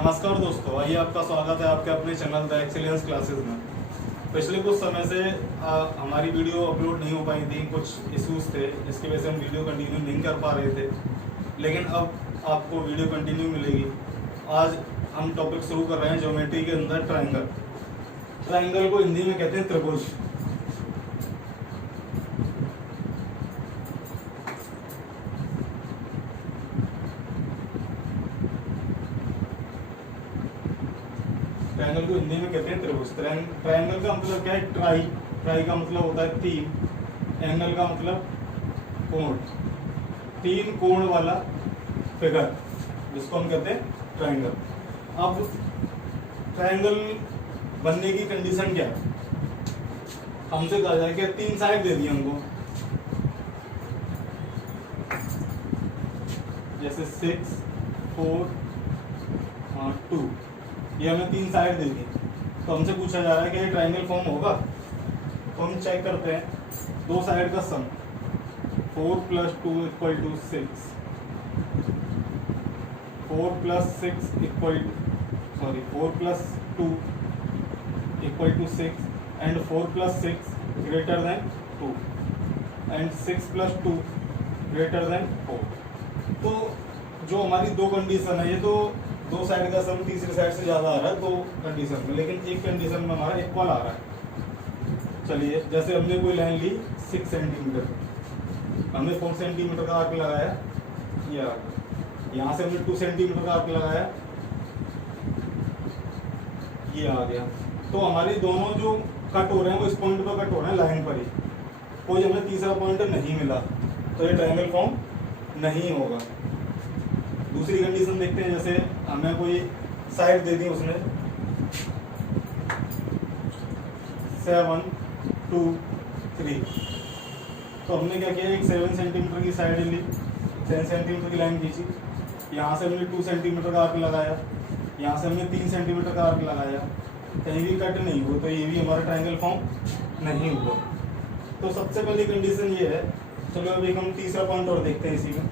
नमस्कार दोस्तों, आइए आपका स्वागत है आपके अपने चैनल द एक्सीलेंस क्लासेस में। पिछले कुछ समय से हमारी वीडियो अपलोड नहीं हो पाई थी, कुछ इश्यूज थे, इसकी वजह से हम वीडियो कंटिन्यू नहीं कर पा रहे थे। लेकिन अब आपको वीडियो कंटिन्यू मिलेगी। आज हम टॉपिक शुरू कर रहे हैं ज्योमेट्री के अंदर ट्रायंगल। ट्रायंगल को हिंदी में कहते हैं त्रिभुज। ट्रायंगल को हिंदी में कहते हैं त्रिभुज। ट्रायंगल का मतलब क्या है? ट्राई का मतलब होता है तीन, एंगल का मतलब कोण, तीन कोण वाला फिगर जिसको हम कहते हैं ट्रायंगल। अब ट्रायंगल बनने की कंडीशन क्या है? हमसे कहा जाए कि तीन साइड दे दी हमको, जैसे 6, 4, 2, ये हमें तीन साइड दे दी। तो हमसे पूछा जा रहा है कि ये ट्रायंगल फॉर्म होगा। तो हम चेक करते हैं, दो साइड का सम 4 + 2 = 6, 4 + 2 = 6 and 4 + 6 > 2 and 6 + 2 > 4। तो जो हमारी दो कंडीशन है, ये तो दो साइड का सम तीसरी साइड से ज्यादा आ रहा है दो कंडीशन में, लेकिन एक कंडीशन में हमारा इक्वल आ रहा है। चलिए, जैसे हमने कोई लाइन ली 6 सेंटीमीटर, हमने 4 सेंटीमीटर का आर्क लगाया, ये आ गया। यहाँ से हमने 2 सेंटीमीटर का आर्क लगाया, ये आ गया। तो हमारी दोनों जो कट हो रहे हैं वो इस पॉइंट पर कट हो रहे हैं, लाइन पर ही। कोई हमें तीसरा पॉइंट नहीं मिला, तो ये ट्रायंगल फॉर्म नहीं होगा। दूसरी कंडीशन देखते हैं, जैसे हमें कोई साइड दे दी उसने 7, 2, 3, तो हमने क्या किया, एक 7 सेंटीमीटर की साइड ली, 7 सेंटीमीटर की लाइन खींची, यहाँ से हमने 2 सेंटीमीटर का आर्क लगाया, यहाँ से हमने 3 सेंटीमीटर का आर्क लगाया, कहीं भी कट नहीं हुआ, तो ये भी हमारा ट्रायंगल फॉर्म नहीं हुआ। तो सबसे पहली कंडीशन ये है। चलो अभी हम तीसरा पॉइंट और देखते हैं इसी में।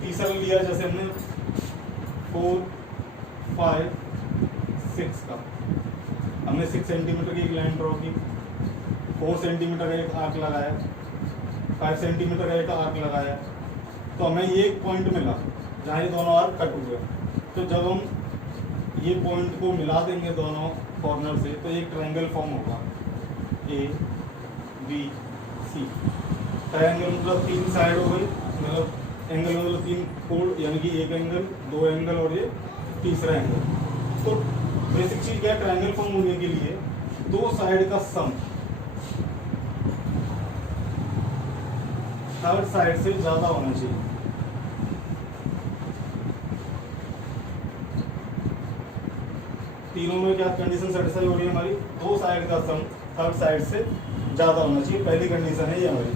तीसरा लिया, जैसे हमने 4, 5, 6 का, हमने 6 सेंटीमीटर की एक लाइन ड्रॉ की, 4 सेंटीमीटर का एक आर्क लगाया, 5 सेंटीमीटर का एक आर्क लगाया, तो हमें ये एक पॉइंट मिला जहाँ ये दोनों आर्क कट हुए। तो जब हम ये पॉइंट को मिला देंगे दोनों कॉर्नर से, तो एक ट्रायंगल फॉर्म होगा, A, B, C। ट्रायंगल मतलब तीन साइड हो गई, मतलब एंगल मतलब तीन कोण, यानी कि एक एंगल, दो एंगल और ये तीसरा एंगल। तो बेसिक चीज क्या है ट्रायंगल फॉर्म होने के लिए? दो साइड का सम थर्ड साइड से ज्यादा होना चाहिए। तीनों में क्या कंडीशन सेटिस्फाई हो रही है हमारी? दो साइड का सम थर्ड साइड से ज्यादा होना चाहिए, पहली कंडीशन है ये हमारी।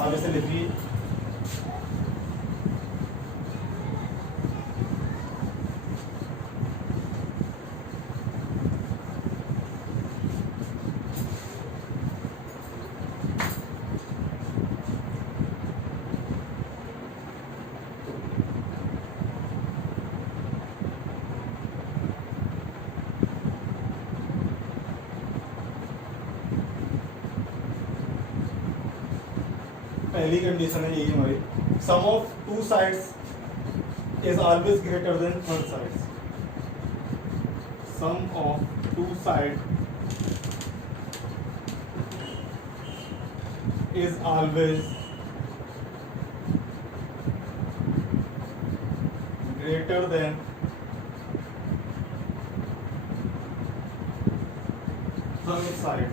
आगे से लिखिए, पहली कंडीशन है यही हमारी, sum of two sides is always greater than third sides. Sum of two side is always greater than third side.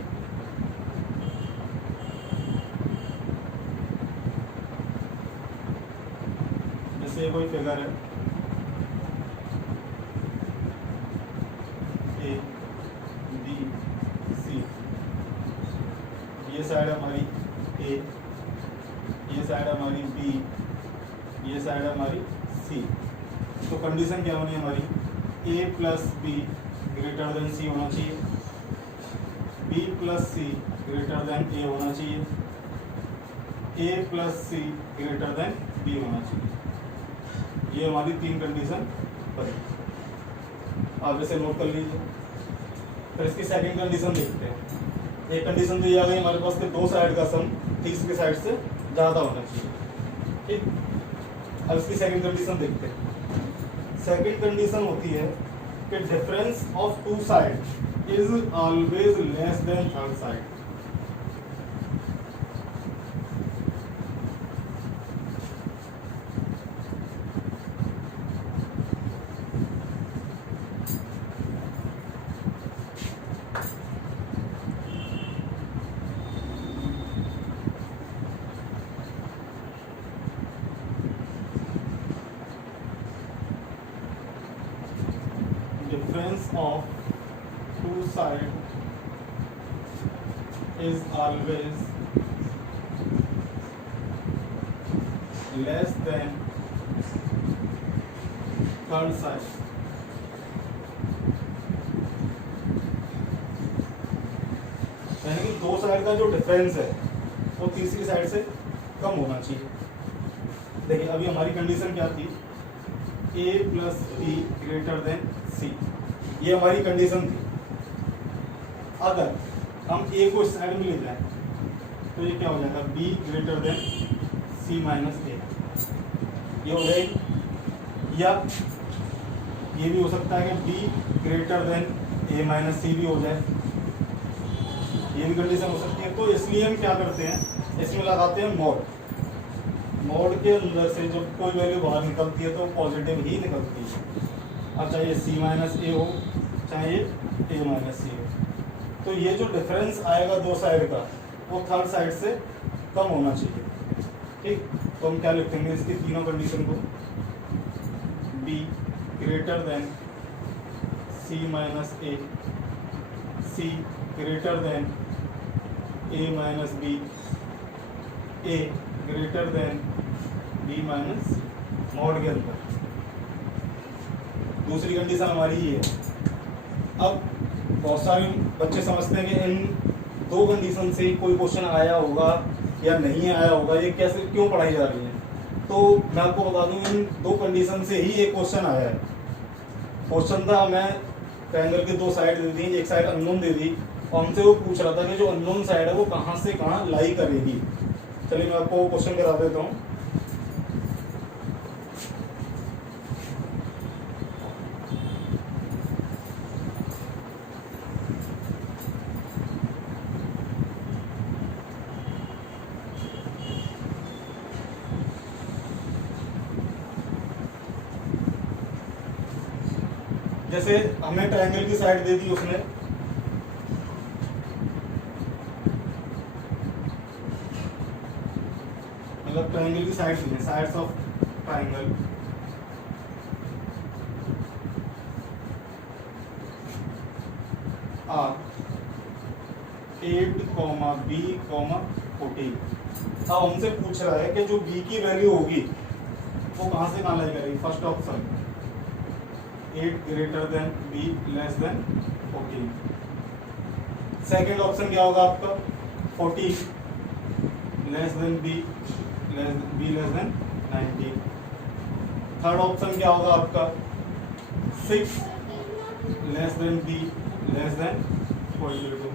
जैसे कोई फिगर है A, B, C, ये साइड हमारी A, ये साइड हमारी B, ये साइड हमारी C। तो कंडीशन क्या होनी हमारी, A + B greater than C होना चाहिए, B plus C greater than A होना चाहिए, A plus C greater than B होना चाहिए। ये हमारी 3 कंडीशन बनी, आप इसे नोट कर लीजिए। फिर इसकी सेकंड कंडीशन देखते हैं। एक कंडीशन तो ये आ गई हमारे पास कि दो साइड का सम तीसरी साइड से ज़्यादा होना चाहिए, ठीक। अब इसकी सेकंड कंडीशन देखते हैं। सेकंड कंडीशन होती है कि difference of two side is always less than third side. Difference of two sides is always less than third side. यानी कि दो साइड का जो डिफरेंस है वो तीसरी साइड से कम होना चाहिए। देखिए अभी हमारी कंडीशन क्या थी, a plus B greater than C, ये हमारी कंडीशन थी। अगर हम a को इस साइड में ले जाएं तो ये क्या हो जाएगा, b greater than c minus A, ये हो जाएगी। या ये भी हो सकता है कि b greater than a minus C भी हो जाए, ये भी कंडीशन हो सकती है। तो इसलिए हम क्या करते हैं, इसमें लगाते हैं मॉड। मॉड के अंदर से जब कोई वैल्यू बाहर निकलती है तो पॉजिटिव ही निकलती है। अब चाहे ये c माइनस ए हो चाहे ये a माइनस सी हो, तो ये जो डिफरेंस आएगा दो साइड का वो थर्ड साइड से कम होना चाहिए, ठीक। तो हम क्या लिखेंगे इसकी तीनों कंडीशन को, b greater than c minus A, c greater than a minus B, a greater than b minus mod के अंदर। दूसरी कंडीशन हमारी ये है। अब बहुत सारे बच्चे समझते हैं कि इन दो कंडीशन से कोई क्वेश्चन आया होगा या नहीं आया होगा, ये कैसे क्यों पढ़ाई जा रही है। तो मैं आपको बता दूं, इन दो कंडीशन से ही एक क्वेश्चन आया है। क्वेश्चन था, मैं ट्रायंगल की दो साइड दे दी, एक साइड अननोन दे दी और हमसे वो पूछ रहा था कि जो अननोन साइड है वो कहाँ से कहाँ लाई करेगी। चलिए मैं आपको क्वेश्चन करा देता हूँ। जैसे हमने ट्रायंगल की साइड दे दी उसने, मतलब ट्रायंगल की साइड दी है, sides of triangle are 8, b, 14। अब हमसे पूछ रहा है कि जो b की वैल्यू होगी वो कहाँ से कहाँ लाई करेगी। First option 8 greater than b less than 14। Second option क्या होगा आपका, 14 less than b less than 19। Third option क्या होगा आपका, 6 less than b less than 42।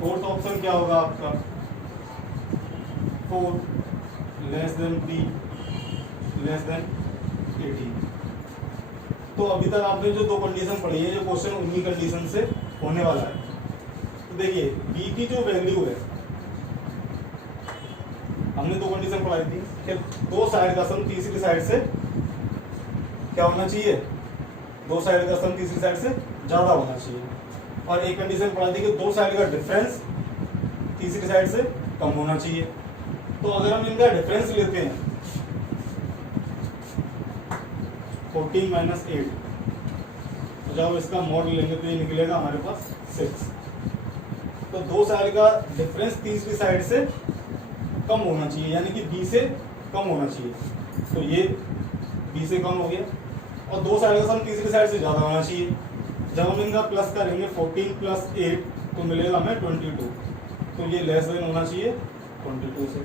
Fourth option क्या होगा आपका, 4 less than b less than 18। तो अभी तक आपने जो दो कंडीशन पढ़ी है, जो क्वेश्चन उन्हीं कंडीशन से होने वाला है। तो देखिए b की जो वैल्यू है, हमने दो कंडीशन पढ़ाई थी कि दो साइड का सम तीसरी साइड से क्या होना चाहिए, दो साइड का सम तीसरी साइड से ज्यादा होना चाहिए। और एक कंडीशन पढ़ाई थी कि दो साइड का डिफरेंस तीसरी साइड से कम होना चाहिए। तो अगर हम इनका डिफरेंस लेते हैं 14 माइनस 8, तो जब इसका मॉड लेंगे तो ये निकलेगा हमारे पास 6। तो दो साइड का डिफरेंस तीसरी साइड से कम होना चाहिए, यानी कि b से कम होना चाहिए। तो ये b से कम हो गया, और दो साइड का सम तीसरी साइड से ज्यादा होना चाहिए। जब हम इनका प्लस करेंगे 14 प्लस 8 तो मिलेगा हमें 22, तो ये लेस देन होना चाहिए 22 से।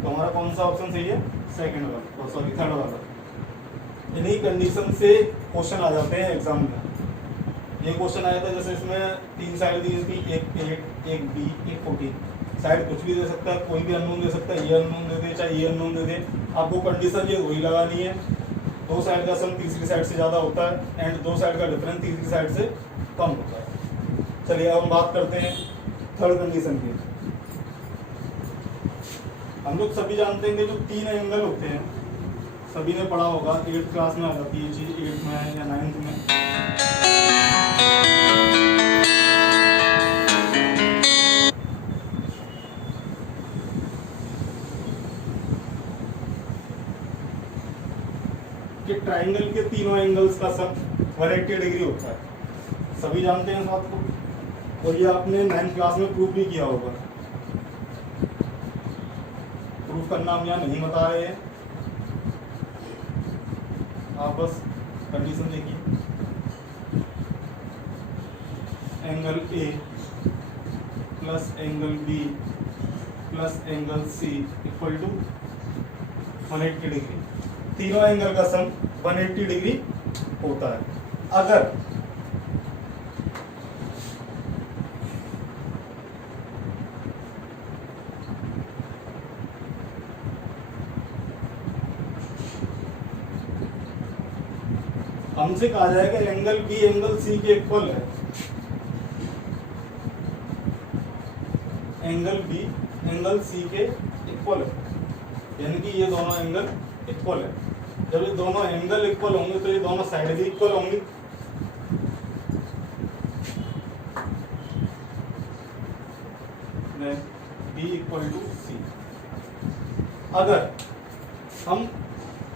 तो हमारा कौन सा ऑप्शन सही है? सेकंड वाला, सॉरी थर्ड वाला। इन्हीं कंडीशन से क्वेश्चन आ जाते हैं एग्जाम में। ये क्वेश्चन आया था जैसे इसमें 3 साइड दी थी, एक 8, एक बी, एक 14। साइड कुछ भी दे सकता है, कोई भी अननोन दे सकता है, ये अननोन दे दे चाहे ये अननोन दे दे, आपको कंडीशन ये वही लगानी है। 2 साइड का सम तीसरी साइड से ज्यादा होता है एंड 2 साइड का डिफरेंस तीसरी साइड से कम होता है। चलिए अब हम बात करते हैं थर्ड कंडीशन की। हम लोग सभी जानते हैं कि जो 3 एंगल होते हैं, सभी ने पढ़ा होगा, 8th क्लास में आ जाती है चीज, 8th में या 9th में। कि ट्राइंगल के तीनों एंगल्स का सम 180 डिग्री होता है, सभी जानते हैं इस बात को, और ये आपने 9th क्लास में प्रूफ भी किया होगा। प्रूफ करना हम यहाँ नहीं बता रहे हैं, आप बस कंडीशन देखिए। Angle A plus angle B plus angle C equal to 180 degree. तीनों एंगल का सम 180 डिग्री होता है। अगर हमसे कहा जाए कि एंगल बी एंगल सी के इक्वल है, एंगल बी एंगल सी के इक्वल है, यानी कि ये दोनों एंगल इक्वल है। जब ये दोनों एंगल इक्वल होंगे तो ये दोनों साइड भी इक्वल होंगी। बी इक्वल टू सी। अगर हम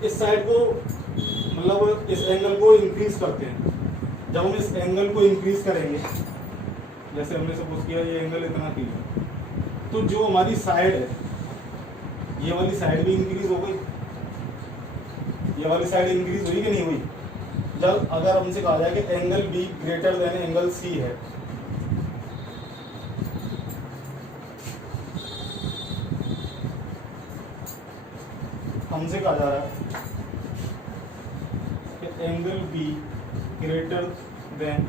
इस साइड को मतलब इस एंगल को इंक्रीज करते हैं, जब हम इस एंगल को इंक्रीज करेंगे, जैसे हमने सपोज किया ये एंगल इतना किया, तो जो हमारी साइड है ये वाली साइड भी इंक्रीज हो गई, ये वाली साइड इंक्रीज हुई कि नहीं हुई? जब अगर हमसे कहा जाए कि angle B greater than angle C है, हमसे कहा जा रहा है कि angle B greater than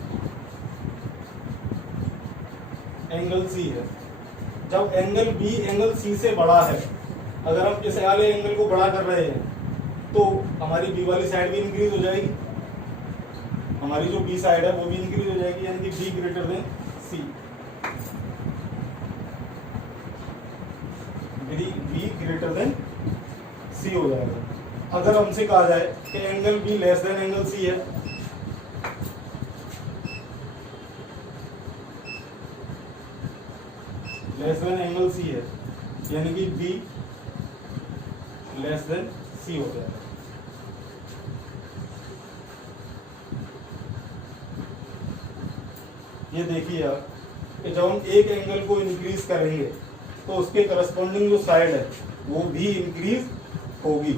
angle C है। जब एंगल बी एंगल सी से बड़ा है, अगर हम इस वाले एंगल को बड़ा कर रहे हैं तो हमारी बी वाली साइड भी इंक्रीज हो जाएगी, हमारी जो बी साइड है वो भी इंक्रीज हो जाएगी, यानी कि B greater than C, B greater than C हो जाएगा। अगर हमसे कहा जाए कि angle B less than angle C है, लेस देन एंगल सी है, यानी कि बी लेस देन सी हो जाएगा। ये देखिए आप कि जब हम एक एंगल को इंक्रीज करेंगे तो उसके करस्पॉन्डिंग जो साइड है वो भी इंक्रीज होगी।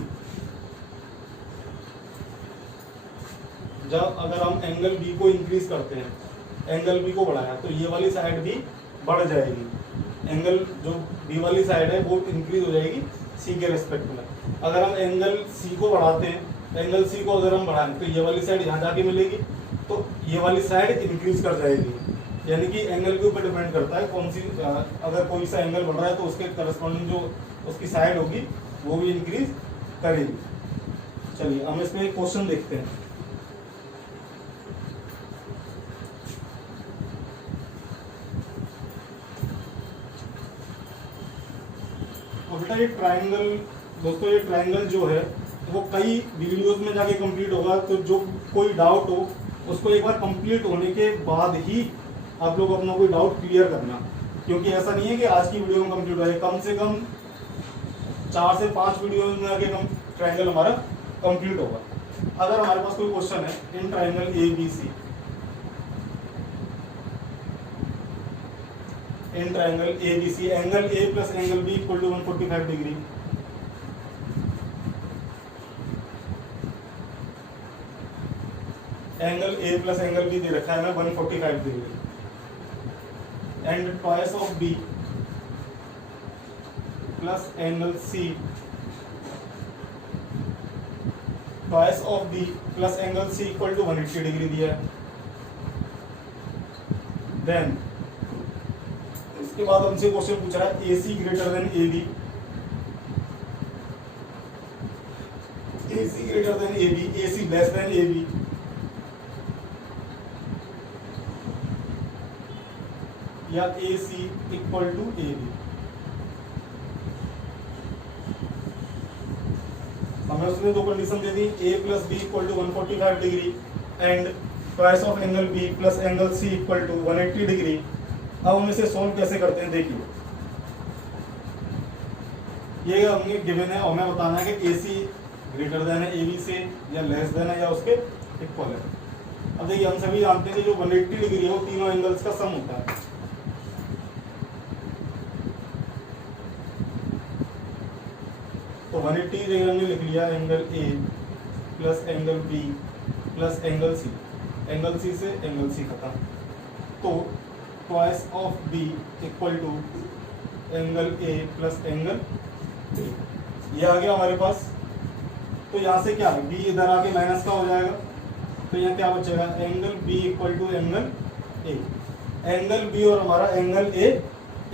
जब अगर हम एंगल बी को इंक्रीज करते हैं, एंगल बी को बढ़ाया, तो ये वाली साइड भी बढ़ जाएगी, एंगल जो बी वाली साइड है वो इंक्रीज हो जाएगी सी के रेस्पेक्ट में। अगर हम एंगल सी को बढ़ाते हैं, एंगल सी को अगर हम बढ़ाएं तो ये वाली साइड यहाँ जाके मिलेगी, तो ये वाली साइड इंक्रीज कर जाएगी, यानी कि एंगल के ऊपर डिपेंड करता है कौन सी, अगर कोई सा एंगल बढ़ रहा है तो उसके करस्पॉन्डिंग जो उसकी साइड होगी वो भी इंक्रीज करेगी। चलिए हम इसमें एक क्वेश्चन देखते हैं। और बेटा ये ट्रायंगल, दोस्तों ये ट्रायंगल जो है वो कई वीडियोस में जाके कंप्लीट होगा, तो जो कोई डाउट हो उसको एक बार कंप्लीट होने के बाद ही आप लोग अपना कोई डाउट क्लियर करना, क्योंकि ऐसा नहीं है कि आज की वीडियो में कंप्लीट हो जाए, कम से कम 4 से 5 वीडियो में आके ट्रायंगल हमारा कंप्लीट होगा। अगर हमारे पास कोई क्वेश्चन है in triangle A B C, in triangle A B C, angle A plus angle B equal to 145 degree, angle A plus angle B दे रखा है हमें 145 degree, and twice of B plus angle C, twice of B plus angle C equal to 180 degree दिया है। Then इसके बाद हमसे question पूछ रहा है A C greater than A B, A C greater than A B, A C less than A B, या A C equal to A B. हमें उसने दो कंडीशन दे दी, A plus B equal to 145 degree and twice of angle B plus angle C equal to 180 degree. अब हम इसे solve कैसे करते हैं देखिए, ये हमने गिवन है, हमें बताना है कि ए सी ग्रेटर देन है ए बी से, या लेस देन है, या उसके इक्वल है। अब देखिए हम सभी जानते हैं कि जो 180 डिग्री है वो तीनों एंगल्स का सम होता है। तो 180 जगह हमने लिख लिया angle A plus angle B plus angle C, angle C से एंगल सी खत्म, तो twice of B equal to angle A plus angle A, ये आ गया हमारे पास। तो यहाँ से क्या है, बी इधर आके माइनस का हो जाएगा, तो यहाँ क्या बचेगा, angle B equal to angle A. Angle B और हमारा एंगल ए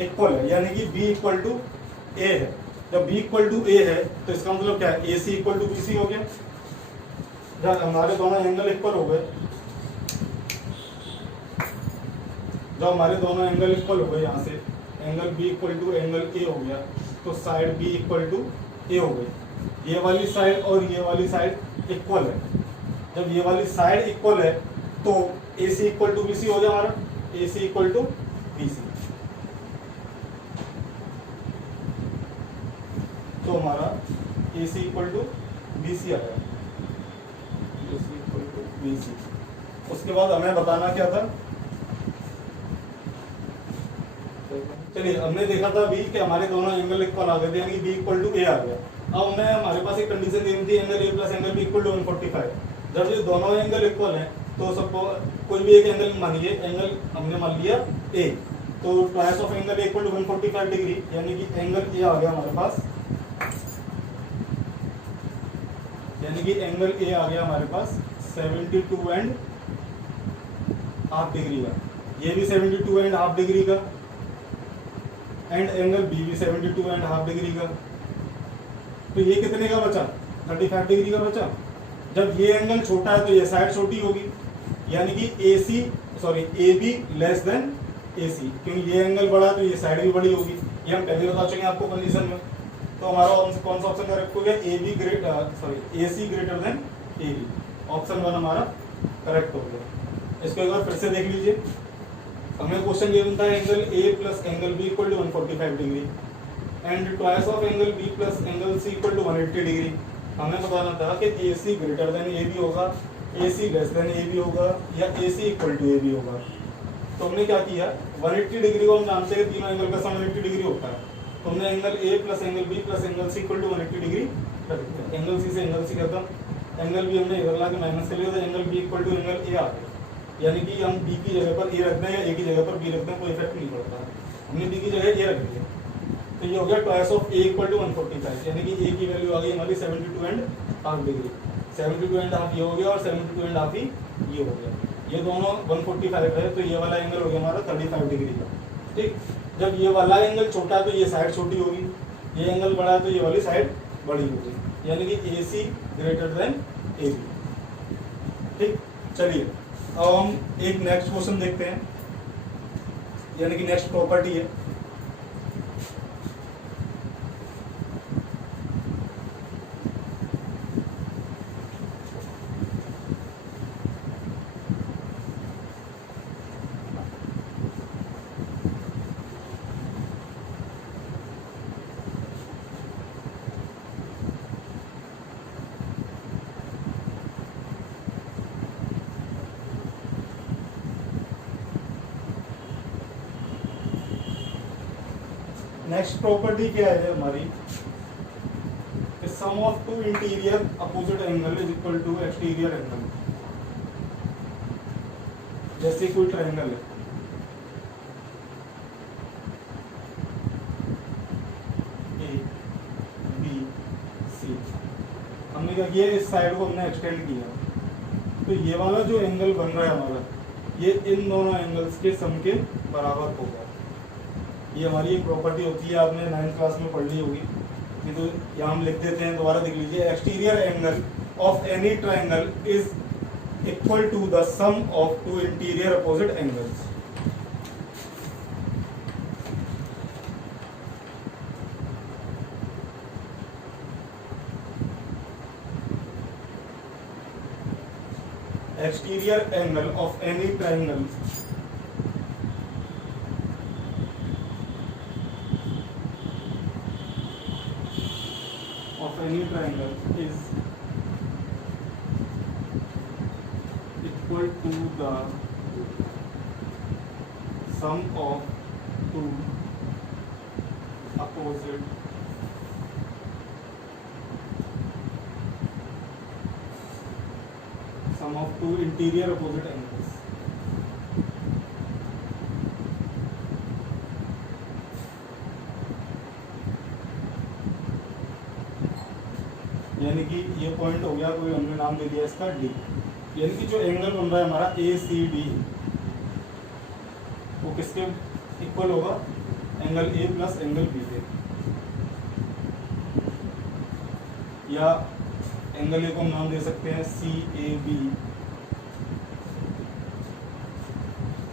इक्वल है, यानी कि बी इक्वल टू ए है। जब b इक्वल टू ए है तो इसका मतलब क्या है, A C equal to B C हो गया। जब हमारे दोनों एंगल इक्वल हो गए, जब हमारे दोनों एंगल इक्वल हो गए, यहाँ से angle b equal to angle A हो गया, तो side b equal to A हो गई। ये वाली साइड और ये वाली साइड इक्वल है। जब ये वाली साइड इक्वल है तो ए C equal to B C हो गया हमारा, ए C equal to B C. तो हमारा ए C equal to B C आ गया, ए C equal to B C. उसके बाद हमें बताना क्या था, चलिए हमने देखा था बी कि हमारे दोनों एंगल इक्वल आ गए थे, यानी बी इक्वल टू ए आ गया। अब हमें हमारे पास एक कंडीशन देनी थी, angle A plus angle B equal to 145। जब ये दोनों एंगल इक्वल हैं तो सबको कोई भी एक एंगल मानिए, एंगल हमने मान लिया ए, तो twice of angle A equal to 145 degree, यानी कि एंगल ए आ गया हमारे पास, यानी कि एंगल ए आ गया हमारे पास 72 एंड हाफ डिग्री का, ये भी 72 एंड हाफ डिग्री का, एंड एंगल बी भी 72 एंड हाफ डिग्री का। तो ये कितने का बचा, 35 डिग्री का बचा। जब ये एंगल छोटा है तो ये साइड छोटी होगी, यानी कि A C sorry A B less than A C, क्योंकि ये एंगल बड़ा है तो ये साइड भी बड़ी होगी। ये हम पहले बता चुके हैं आपको कंडीशन में। तो हमारा कौन सा ऑप्शन करेक्ट हो गया, A B A C greater than A B, option 1 हमारा करेक्ट हो गया। इसको एक बार फिर से देख लीजिए, हमें क्वेश्चन ये बनता है angle A plus angle B equal to 145 degree and twice of angle B plus angle C equal to 180 degree. हमें बताना था कि A C greater than A B होगा, A C less than A B होगा, या A C equal to A B होगा। तो हमने क्या किया, 180 डिग्री को हम जानते हैं तीनों एंगल का सम 180 डिग्री होता है, तो हमने angle A plus angle B plus angle C equal to 180 degree कर दिया। एंगल सी से एंगल सी खत्म, एंगल बी हमने इधर ला के माइनस कर लिया, तो angle B equal to angle A आ गया। यानी कि हम बी की जगह पर ए रख दें या ए की जगह पर बी रख दें, कोई इफेक्ट नहीं पड़ता, हमने बी की जगह ए रख दिया। तो ये हो गया twice of A equal to 145, यानी कि ए की वैल्यू आ गई हमारी 72 and half degree. 72 and half ये हो गया और 72 एंड हाफ ही ये हो गया। ये दोनों 145 है, तो ये वाला एंगल हो गया हमारा 35 डिग्री का। ठीक, जब ये वाला एंगल छोटा है तो ये साइड छोटी होगी, ये एंगल बड़ा है तो ये वाली साइड बड़ी होगी, यानी कि A C greater than A B. ठीक, चलिए अब हम एक नेक्स्ट क्वेश्चन देखते हैं, यानी कि नेक्स्ट प्रॉपर्टी है। नेक्स्ट प्रॉपर्टी क्या है हमारी, sum of two interior opposite angle is equal to exterior angle. जैसे कोई ट्रायंगल है, ए बी सी, हमने क्या किया, इस साइड को हमने एक्सटेंड किया, तो ये वाला जो एंगल बन रहा है हमारा, ये इन दोनों एंगल्स के सम के बराबर होगा। ये हमारी एक प्रॉपर्टी होती है, आपने 9th क्लास में पढ़ ली होगी, नहीं तो यहाँ हम लिख देते हैं, दोबारा देख लीजिए। Exterior angle of any triangle is equal to the sum of two interior opposite angles. Exterior angle of any triangle is equal to the sum of two opposite sum of two interior opposite angles। यानी कि ये point हो गया, कोई हमने नाम दे दिया इसका डी, यानी कि जो एंगल बन रहा है हमारा ए सी डी, वो किसके इक्वल होगा, angle A plus angle B के, या एंगल ए को हम नाम दे सकते हैं सी ए बी,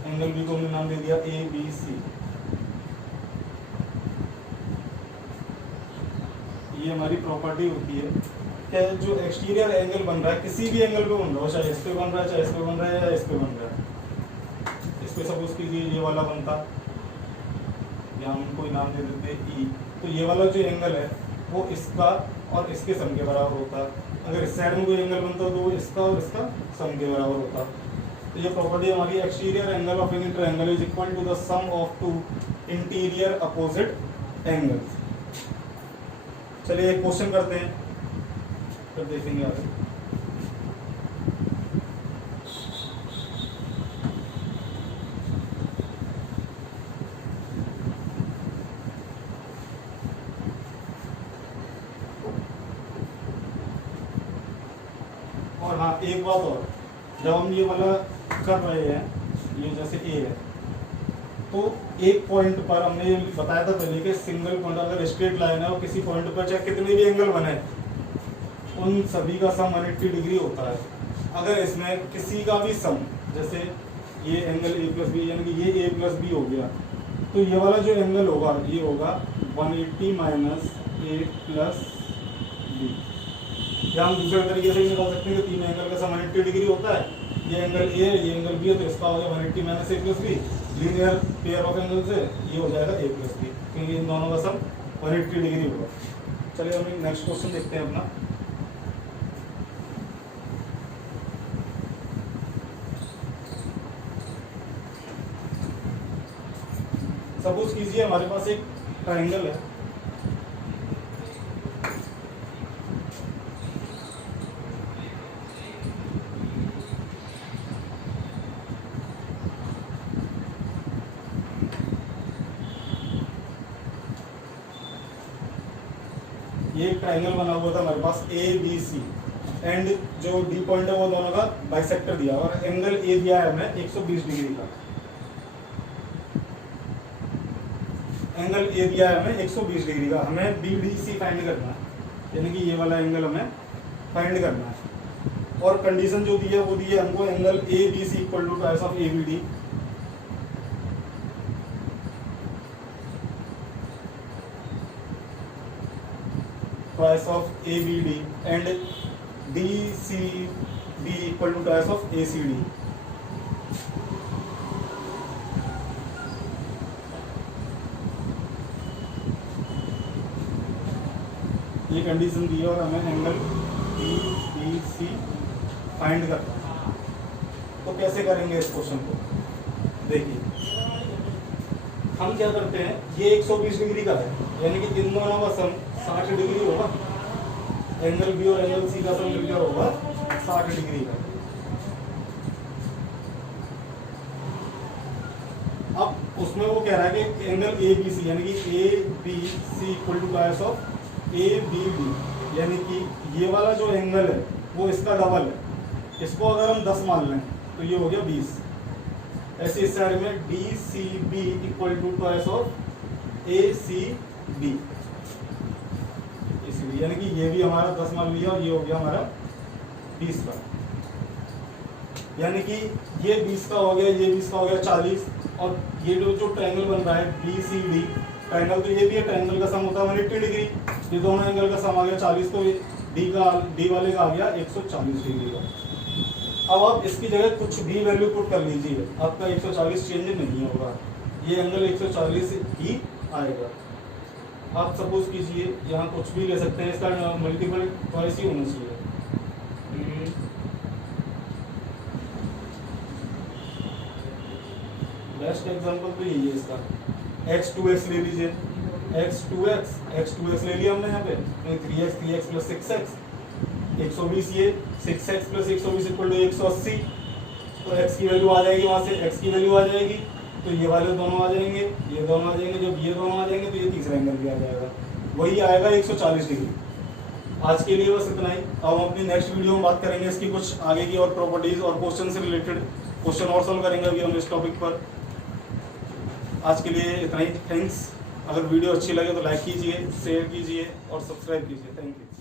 एंगल बी को हमने नाम दे दिया ए बी सी। ये हमारी प्रॉपर्टी होती है क्या, जो एक्सटीरियर एंगल बन रहा है, किसी भी एंगल पे बन रहा हो, चाहे इस पे बन रहा है, चाहे इस पे बन रहा है, या इस पे बन रहा है। इस पे सपोज कीजिए ये वाला बनता, या हम कोई नाम दे देते ई, तो ये वाला जो एंगल है वो इसका और इसके सम के बराबर होता है। अगर इस साइड में कोई एंगल बनता तो वो इसका और इसका सम के बराबर होता। तो ये प्रॉपर्टी हमारी, exterior angle of any triangle is equal to the sum of two interior opposite angles. चलिए एक क्वेश्चन करते हैं, फिर देखेंगे आगे। और हाँ एक बात और, जब हम ये वाला कर रहे हैं, ये जैसे ए है, तो एक पॉइंट पर हमने ये बताया था पहले कि सिंगल पॉइंट अगर स्ट्रेट लाइन है और किसी पॉइंट पर चाहे कितने भी एंगल बने, उन सभी का सम 180 डिग्री होता है। अगर इसमें किसी का भी सम, जैसे ये एंगल ए प्लस बी, यानी कि ये ए प्लस बी हो गया, तो ये वाला जो एंगल होगा ये होगा 180 माइनस ए प्लस बी। या हम दूसरे तरीके से निकाल सकते हैं कि तीन एंगल का सम 180 डिग्री होता है, ये एंगल ए है, ये एंगल बी है, तो इसका हो गया 180 minus A plus B, linear pair of angle से ये हो जाएगा ए प्लस बी, क्योंकि इन दोनों का सम 180 डिग्री होगा। चलिए हम नेक्स्ट क्वेश्चन देखते हैं अपना। सपोज कीजिए हमारे पास एक ट्रायंगल है, ये एक ट्रायंगल बना हुआ था हमारे पास ए बी सी, एंड जो डी पॉइंट है वो दोनों का बाइसेक्टर दिया, और एंगल ए दिया है हमें 120 डिग्री का। एंगल ए दिया है हमें 120 डिग्री का, हमें बी डी सी फाइंड करना है, यानी कि ये वाला एंगल हमें फाइंड करना है। और कंडीशन जो दी है वो दी है हमको, angle A B C equal to twice of A B D. Twice of A B D and D C B equal to twice of A C D. ये कंडीशन दी है और हमें angle B D C find करना है। तो कैसे करेंगे इस क्वेश्चन को, देखिए हम क्या करते हैं, ये 120 डिग्री का है, यानी कि इन दोनों का सम 60 डिग्री होगा, एंगल बी और एंगल सी का सम मिलकर होगा 60 डिग्री का। उसमें वो कह रहा है कि एंगल ए बी सी यानी कि A B C equal to bias of A B D, यानी कि ये वाला जो एंगल है वो इसका डबल है। इसको अगर हम 10 मान लें तो ये हो गया 20। ऐसे इस साइड में D C B equal to bias of A C B, इसलिए यानी कि ये भी हमारा 10 मान लिया और ये हो गया हमारा 20 का, यानी कि ये 20 का हो गया, ये 20 का हो गया 40। और ये जो ट्रायंगल बन रहा है बी सी डी ट्रायंगल, तो ये भी है ट्रायंगल का सम होता है 180 डिग्री। ये दोनों एंगल का सम आ गया 40, तो डी वाले का आ गया 140 डिग्री का। अब आप इसकी जगह कुछ भी वैल्यू पुट कर लीजिए, आपका 140 चेंज नहीं होगा, ये एंगल 140 ही आएगा। आप सपोज कीजिए यहाँ कुछ भी ले सकते हैं, इसका मल्टीपल ट्वाइस ही होना चाहिए। बेस्ट एग्जांपल तो यही है इसका, x2x ले लीजिए, x2x ले लिया हमने यहाँ पे, 3x प्लस 6x 120, ये 6x प्लस 120 इक्वल टू 180। तो x की वैल्यू आ जाएगी, वहाँ से x की वैल्यू आ जाएगी, तो ये वाले दोनों आ जाएंगे, ये दोनों आ जाएंगे। जब ये दोनों आ जाएंगे तो ये तीसरा एंगल भी आ जाएगा, वही आएगा 140 डिग्री। आज के लिए बस इतना ही। अब हम अपनी नेक्स्ट वीडियो में बात करेंगे इसकी कुछ आगे की और प्रॉपर्टीज और क्वेश्चन से रिलेटेड क्वेश्चन और सॉल्व करेंगे अभी हम इस टॉपिक पर। आज के लिए इतना ही, थैंक्स। अगर वीडियो अच्छी लगे तो लाइक कीजिए, शेयर कीजिए और सब्सक्राइब कीजिए। Thank you.